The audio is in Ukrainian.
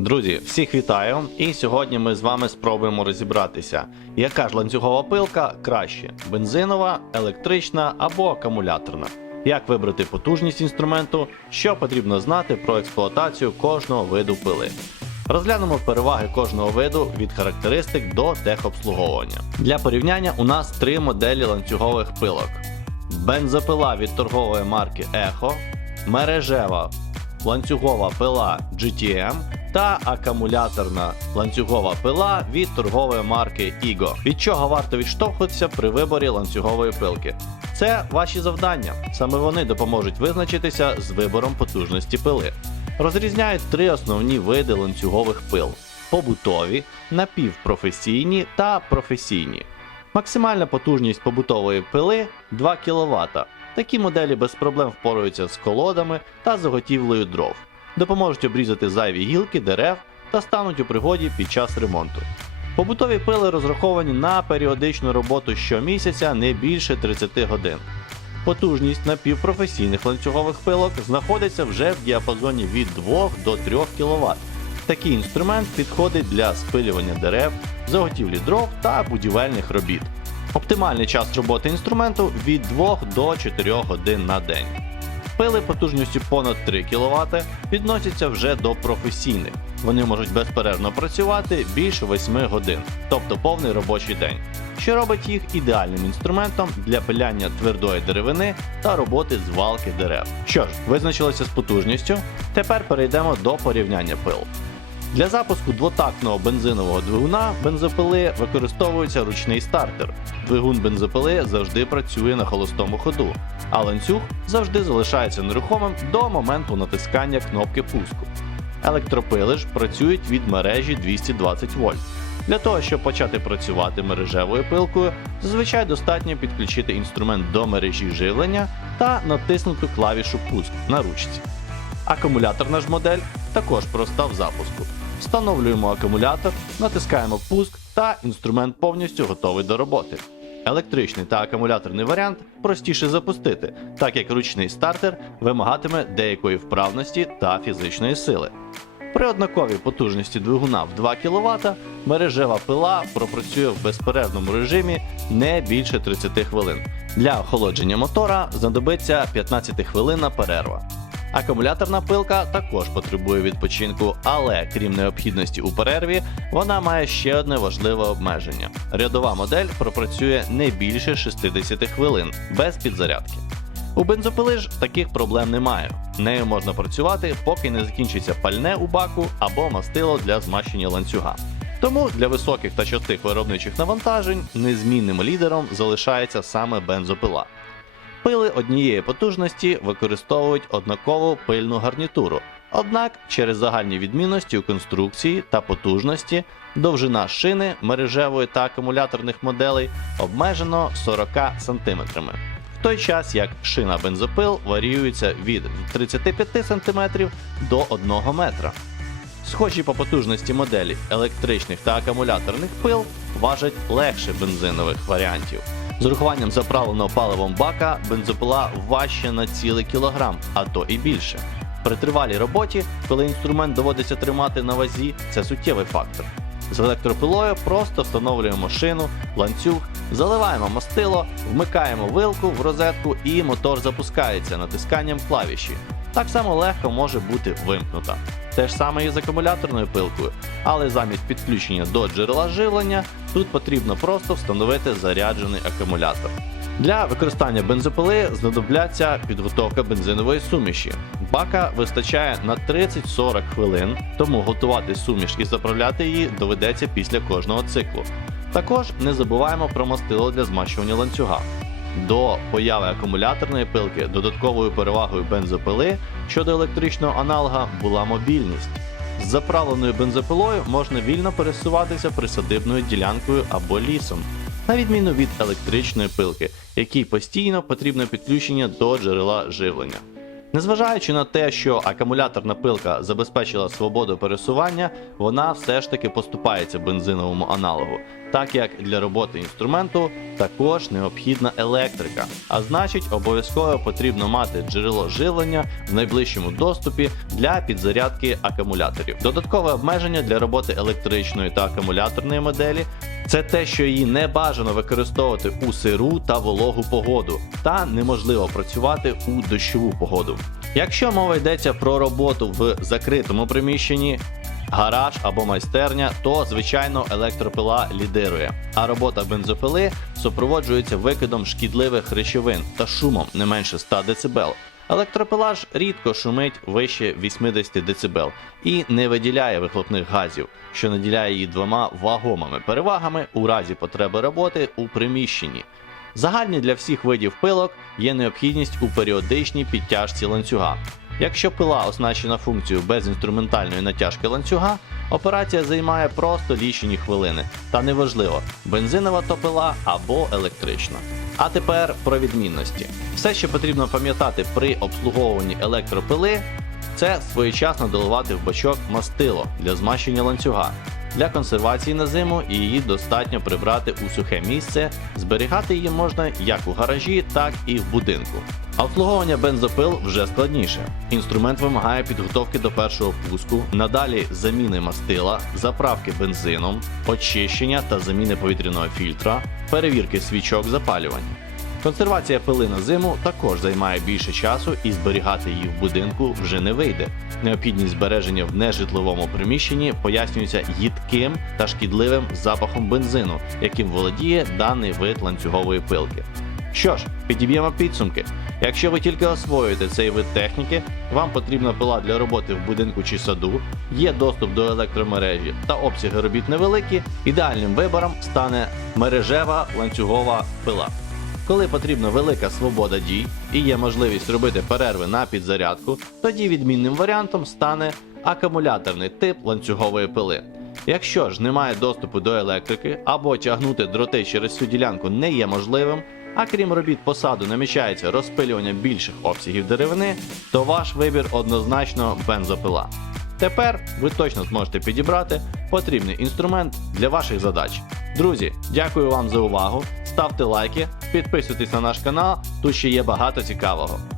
Друзі, всіх вітаю! І сьогодні ми з вами спробуємо розібратися, яка ж ланцюгова пилка краще: бензинова, електрична або акумуляторна. Як вибрати потужність інструменту, що потрібно знати про експлуатацію кожного виду пили. Розглянемо переваги кожного виду від характеристик до техобслуговування. Для порівняння у нас три моделі ланцюгових пилок: бензопила від торгової марки Echo, мережева ланцюгова пила GTM та акумуляторна ланцюгова пила від торгової марки Igo. Від чого варто відштовхуватися при виборі ланцюгової пилки? Це ваші завдання. Саме вони допоможуть визначитися з вибором потужності пили. Розрізняють три основні види ланцюгових пил: побутові, напівпрофесійні та професійні. Максимальна потужність побутової пили 2 кВт. Такі моделі без проблем впораються з колодами та заготівлею дров, допоможуть обрізати зайві гілки дерев та стануть у пригоді під час ремонту. Побутові пили розраховані на періодичну роботу щомісяця не більше 30 годин. Потужність напівпрофесійних ланцюгових пилок знаходиться вже в діапазоні від 2 до 3 кВт. Такий інструмент підходить для спилювання дерев, заготівлі дров та будівельних робіт. Оптимальний час роботи інструменту від 2 до 4 годин на день. Пили потужністю понад 3 кВт відносяться вже до професійних. Вони можуть безперервно працювати більше 8 годин, тобто повний робочий день, що робить їх ідеальним інструментом для пиляння твердої деревини та роботи з валки дерев. Що ж, визначилося з потужністю. Тепер перейдемо до порівняння пил. Для запуску двотактного бензинового двигуна бензопили використовується ручний стартер. Двигун бензопили завжди працює на холостому ходу, а ланцюг завжди залишається нерухомим до моменту натискання кнопки пуску. Електропили ж працюють від мережі 220 вольт. Для того, щоб почати працювати мережевою пилкою, зазвичай достатньо підключити інструмент до мережі живлення та натиснути клавішу пуск на ручці. Акумуляторна ж модель також проста в запуску. Встановлюємо акумулятор, натискаємо пуск та інструмент повністю готовий до роботи. Електричний та акумуляторний варіант простіше запустити, так як ручний стартер вимагатиме деякої вправності та фізичної сили. При однаковій потужності двигуна в 2 кВт мережева пила пропрацює в безперервному режимі не більше 30 хвилин. Для охолодження мотора знадобиться 15 хвилинна перерва. Акумуляторна пилка також потребує відпочинку, але крім необхідності у перерві, вона має ще одне важливе обмеження: рядова модель пропрацює не більше 60 хвилин без підзарядки. У бензопили ж таких проблем немає. Нею можна працювати, поки не закінчиться пальне у баку або мастило для змащення ланцюга. Тому для високих та частих виробничих навантажень незмінним лідером залишається саме бензопила. Пили однієї потужності використовують однакову пильну гарнітуру. Однак через загальні відмінності у конструкції та потужності довжина шини мережевої та акумуляторних моделей обмежено 40 см. В той час як шина бензопил варіюється від 35 см до 1 метра. Схожі по потужності моделі електричних та акумуляторних пил важать легше бензинових варіантів. З урахуванням заправленого паливом бака бензопила важче на цілий кілограм, а то і більше. При тривалій роботі, коли інструмент доводиться тримати на вазі, це суттєвий фактор. З електропилою просто встановлюємо шину, ланцюг, заливаємо мастило, вмикаємо вилку в розетку і мотор запускається натисканням клавіші. Так само легко може бути вимкнута. Те ж саме і з акумуляторною пилкою, але замість підключення до джерела живлення тут потрібно просто встановити заряджений акумулятор. Для використання бензопили знадобляться підготовка бензинової суміші. Бака вистачає на 30-40 хвилин, тому готувати суміш і заправляти її доведеться після кожного циклу. Також не забуваємо про мастило для змащування ланцюга. До появи акумуляторної пилки додатковою перевагою бензопили щодо електричного аналога була мобільність. З заправленою бензопилою можна вільно пересуватися присадибною ділянкою або лісом, на відміну від електричної пилки, якій постійно потрібне підключення до джерела живлення. Незважаючи на те, що акумуляторна пилка забезпечила свободу пересування, вона все ж таки поступається бензиновому аналогу. Так як для роботи інструменту також необхідна електрика. А значить, обов'язково потрібно мати джерело живлення в найближчому доступі для підзарядки акумуляторів. Додаткове обмеження для роботи електричної та акумуляторної моделі це те, що її не бажано використовувати у сиру та вологу погоду, та неможливо працювати у дощову погоду. Якщо мова йдеться про роботу в закритому приміщенні, гараж або майстерня, то звичайно електропила лідирує. А робота бензопили супроводжується викидом шкідливих речовин та шумом не менше 100 дБ. Електропила ж рідко шумить вище 80 дБ і не виділяє вихлопних газів, що наділяє її двома вагомими перевагами у разі потреби роботи у приміщенні. Загальні для всіх видів пилок є необхідність у періодичній підтяжці ланцюга. Якщо пила оснащена функцією без інструментальної натяжки ланцюга, операція займає просто лічені хвилини, та неважливо, бензинова то пила або електрична. А тепер про відмінності. Все, що потрібно пам'ятати при обслуговуванні електропили, це своєчасно доливати в бачок мастило для змащення ланцюга. Для консервації на зиму її достатньо прибрати у сухе місце. Зберігати її можна як у гаражі, так і в будинку. Обслуговування бензопил вже складніше. Інструмент вимагає підготовки до першого пуску, надалі заміни мастила, заправки бензином, очищення та заміни повітряного фільтра, перевірки свічок запалювання. Консервація пили на зиму також займає більше часу і зберігати її в будинку вже не вийде. Необхідність збереження в нежитловому приміщенні пояснюється їдким та шкідливим запахом бензину, яким володіє даний вид ланцюгової пилки. Що ж, підіб'ємо підсумки. Якщо ви тільки освоюєте цей вид техніки, вам потрібна пила для роботи в будинку чи саду, є доступ до електромережі та обсяги робіт невеликі, ідеальним вибором стане мережева ланцюгова пила. Коли потрібна велика свобода дій і є можливість робити перерви на підзарядку, тоді відмінним варіантом стане акумуляторний тип ланцюгової пили. Якщо ж немає доступу до електрики або тягнути дроти через цю ділянку не є можливим, а крім робіт посаду намічається розпилювання більших обсягів деревини, то ваш вибір однозначно бензопила. Тепер ви точно зможете підібрати потрібний інструмент для ваших задач. Друзі, дякую вам за увагу. Ставте лайки, підписуйтесь на наш канал, тут ще є багато цікавого.